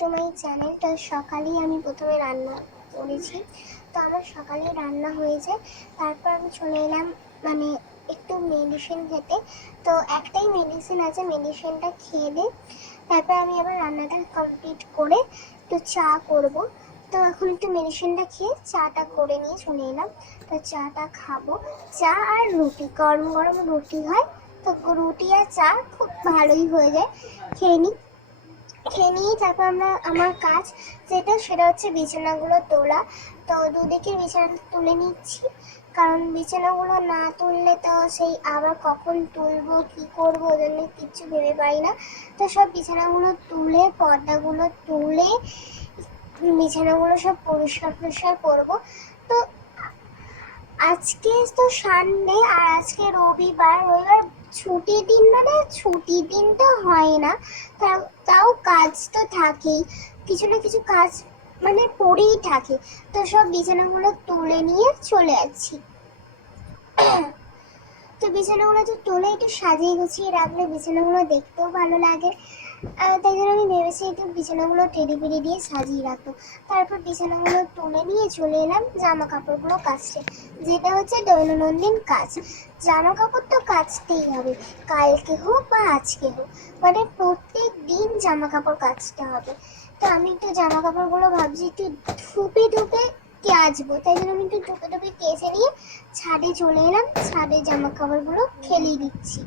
To my channel. তো সকালেই আমি প্রথমে রান্না করেছি, তো আমার সকালেই রান্না হয়েছে। তারপর আমি চলে এলাম মানে একটু মেডিসিন খেতে। তো একটাই মেডিসিন আছে, মেডিসিনটা খেয়ে দিই। তারপর আমি আবার রান্নাটা কমপ্লিট করে একটু চা করব। তো এখন একটু মেডিসিনটা খেয়ে চাটা করে নিয়ে চলে এলাম। তো চাটা খাবো, চা আর রুটি, গরম গরম রুটি হয়। তো রুটি আর চা খুব ভালোই হয়ে যায়, খেয়ে নিয়ে তারপর আমার কাজ সেটা হচ্ছে বিছানাগুলো তোলা। তো দুদিকের বিছানা তুলে নিচ্ছি, কারণ বিছানাগুলো না তুললে তো সেই আবার কখন তুলবো কি করবো ওই জন্য কিচ্ছু ভেবে পাই না। তো সব বিছানাগুলো তুলে পর্দাগুলো তুলে বিছানাগুলো সব পরিষ্কার করবো। তো আজকে তো সানডে আর আজকে রবিবার ছুটির দিন, মানে ছুটির দিন তো হয় না, তাও কাজ তো থাকেই, কিছু না কিছু কাজ মানে পড়েই থাকে। তো সব বিছানাগুলো তুলে নিয়ে চলে যাচ্ছি। তো বিছানাগুলো তো তুলে একটু সাজিয়ে গুছিয়ে রাখলে বিছানাগুলো দেখতেও ভালো লাগে। তাই জন্য আমি ভেবেছি একটু বিছানাগুলো টেডি পেডি দিয়ে সাজিয়ে রাখবো। তারপর বিছানাগুলো তুলে নিয়ে চলে এলাম জামা কাপড়গুলো কাচতে, যেটা হচ্ছে দৈনন্দিন কাজ। জামা কাপড় তো কাচতেই হবে, কালকে হোক বা আজকে হোক, মানে প্রত্যেক দিন জামা কাপড় কাচতে হবে। তো আমি একটু জামা কাপড়গুলো ভাবছি একটু ধুপে কাচবো, তাই জন্য আমি একটু ধুপে কেচে নিয়ে ছাদে চলে এলাম। ছাদে জামা কাপড়গুলো খেলিয়ে দিচ্ছি।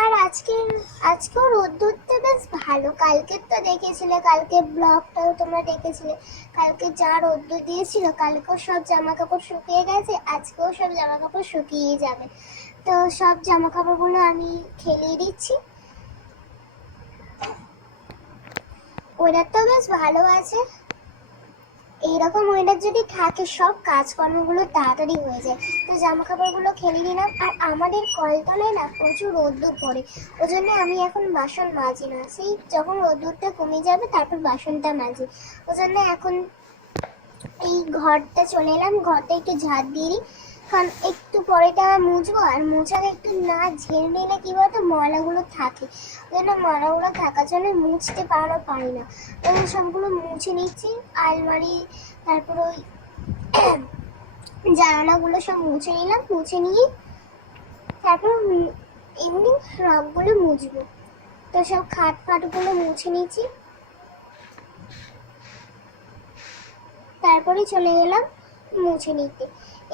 আর আজকেও রোদ্দুরটা বেশ ভালো। কালকে তো দেখেছিলে, কালকে ব্লগটাও তোমরা দেখেছিলে, কালকে যা রোদ্দুর দিয়েছিল, কালকেও সব জামা কাপড় শুকিয়ে গেছে, আজকেও সব জামা কাপড় শুকিয়ে যাবে। তো সব জামা কাপড়গুলো আমি খেলিয়ে দিচ্ছি। ওয়েদারটাও বেশ ভালো আছে। এইরকম ওয়েদার যদি থাকে সব কাজকর্মগুলো তাড়াতাড়ি হয়ে যায়। তো জামা কাপড়গুলো খেলে নিলাম। আর আমাদের কলতলায় না প্রচুর রোদ্দুর পড়ে, ওই জন্য আমি এখন বাসন মাজি না, সেই যখন রোদ্দুরটা কমে যাবে তারপর বাসনটা মাজি। ওই জন্য এখন এই ঘরটা চলে এলাম, ঘরটা একটু ঝাড় দিয়ে দিই, কারণ একটু পরেটা মুছবো। আর মোছাটা একটু না ঝেড়ে নিলে কি বলতো ময়লাগুলো থাকে, ওই জন্য ময়লাগুলো থাকার জন্য মুছতে পারি না। ওই সবগুলো মুছে নিচ্ছি, আলমারি, তারপর ওই জানালাগুলো সব মুছে নিলাম। মুছে নিয়ে তারপর এমনি রগগুলো মুছবো। তো সব খাট ফাটগুলো মুছে নিচ্ছি, তারপরে চলে গেলাম মুছে নিতে।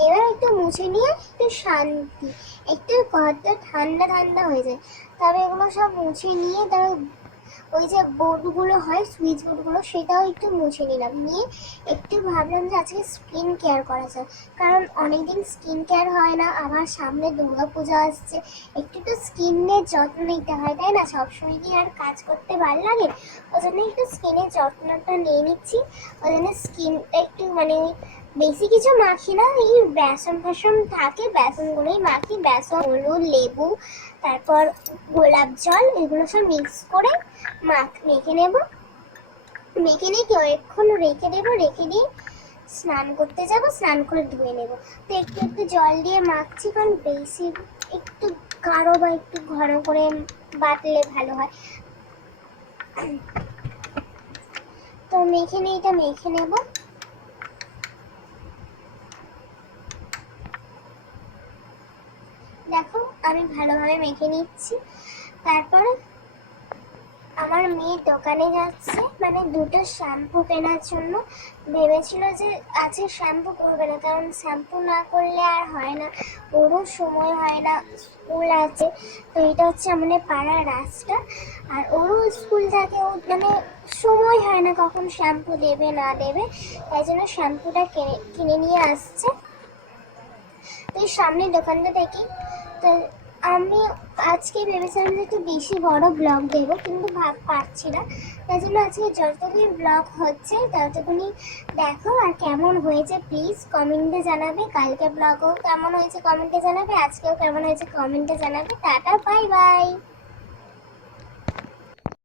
এবার একটু মুছে নিয়ে একটু শান্তি, একটু ঘরটা ঠান্ডা ঠান্ডা হয়ে যায়। তবে এগুলো সব মুছে নিয়ে তারপর ওই যে বোর্ডগুলো হয়, সুইচ বোর্ডগুলো, সেটাও একটু মুছে নিলাম। নিয়ে একটু ভাবলাম যে আজকে স্কিন কেয়ার করা যায়, কারণ অনেকদিন স্কিন কেয়ার হয় না। আবার সামনে দুর্গাপূজা আসছে, একটু তো স্কিনের যত্ন নিতে হয়, তাই না? সবসময় কি আর কাজ করতে ভালো লাগে? ওই জন্য একটু স্কিনের যত্নটা নিয়ে নিচ্ছি। ওই জন্য স্কিনটা একটু মানে বেশি কিছু মাখি না, এই বেসন ফ্যাসন থাকে, বেসনগুলোই মাখি। বেসন, হলুদ, লেবু, তারপর গোলাপ জল, এগুলো সব মিক্স করে মেখে নেব। মেখে নিয়ে কয়েকক্ষণ রেখে দেবো, রেখে দিয়ে স্নান করতে যাব, স্নান করে ধুয়ে নেব। তো একটু একটু জল দিয়ে মাখছি, কারণ বেশি একটু গাঢ় বা একটু ঘন করে বাটলে ভালো হয়। তো এটা মেখে নেব। দেখো আমি ভালোভাবে মেখে নিচ্ছি। তারপর আমার মেয়ে দোকানে যাচ্ছে, মানে দুটো শ্যাম্পু কেনার জন্য। ভেবেছিল যে আজকে শ্যাম্পু করবে না, কারণ শ্যাম্পু না করলে আর হয় না, ওরও সময় হয় না, স্কুল আছে। তো এটা হচ্ছে আমাদের পাড়ার রাস্তা, আর ওরও স্কুল থাকে, ও মানে সময় হয় না কখন শ্যাম্পু দেবে না দেবে, তাই জন্য শ্যাম্পুটা কিনে নিয়ে আসছে। তো এই সামনের দোকানটা দেখি। তো আমি আজকে ভেবেছিলাম যে একটু বেশি বড় ব্লগ দেবো, কিন্তু পারছি না, তাই জন্য আজকে যতটুকুনি ব্লগ হচ্ছে ততটুকুনি দেখো। আর কেমন হয়েছে প্লিজ কমেন্টে জানাবে। কালকে ব্লগও কেমন হয়েছে কমেন্টে জানাবে, আজকেও কেমন হয়েছে কমেন্টে জানাবে। Tata, bye bye.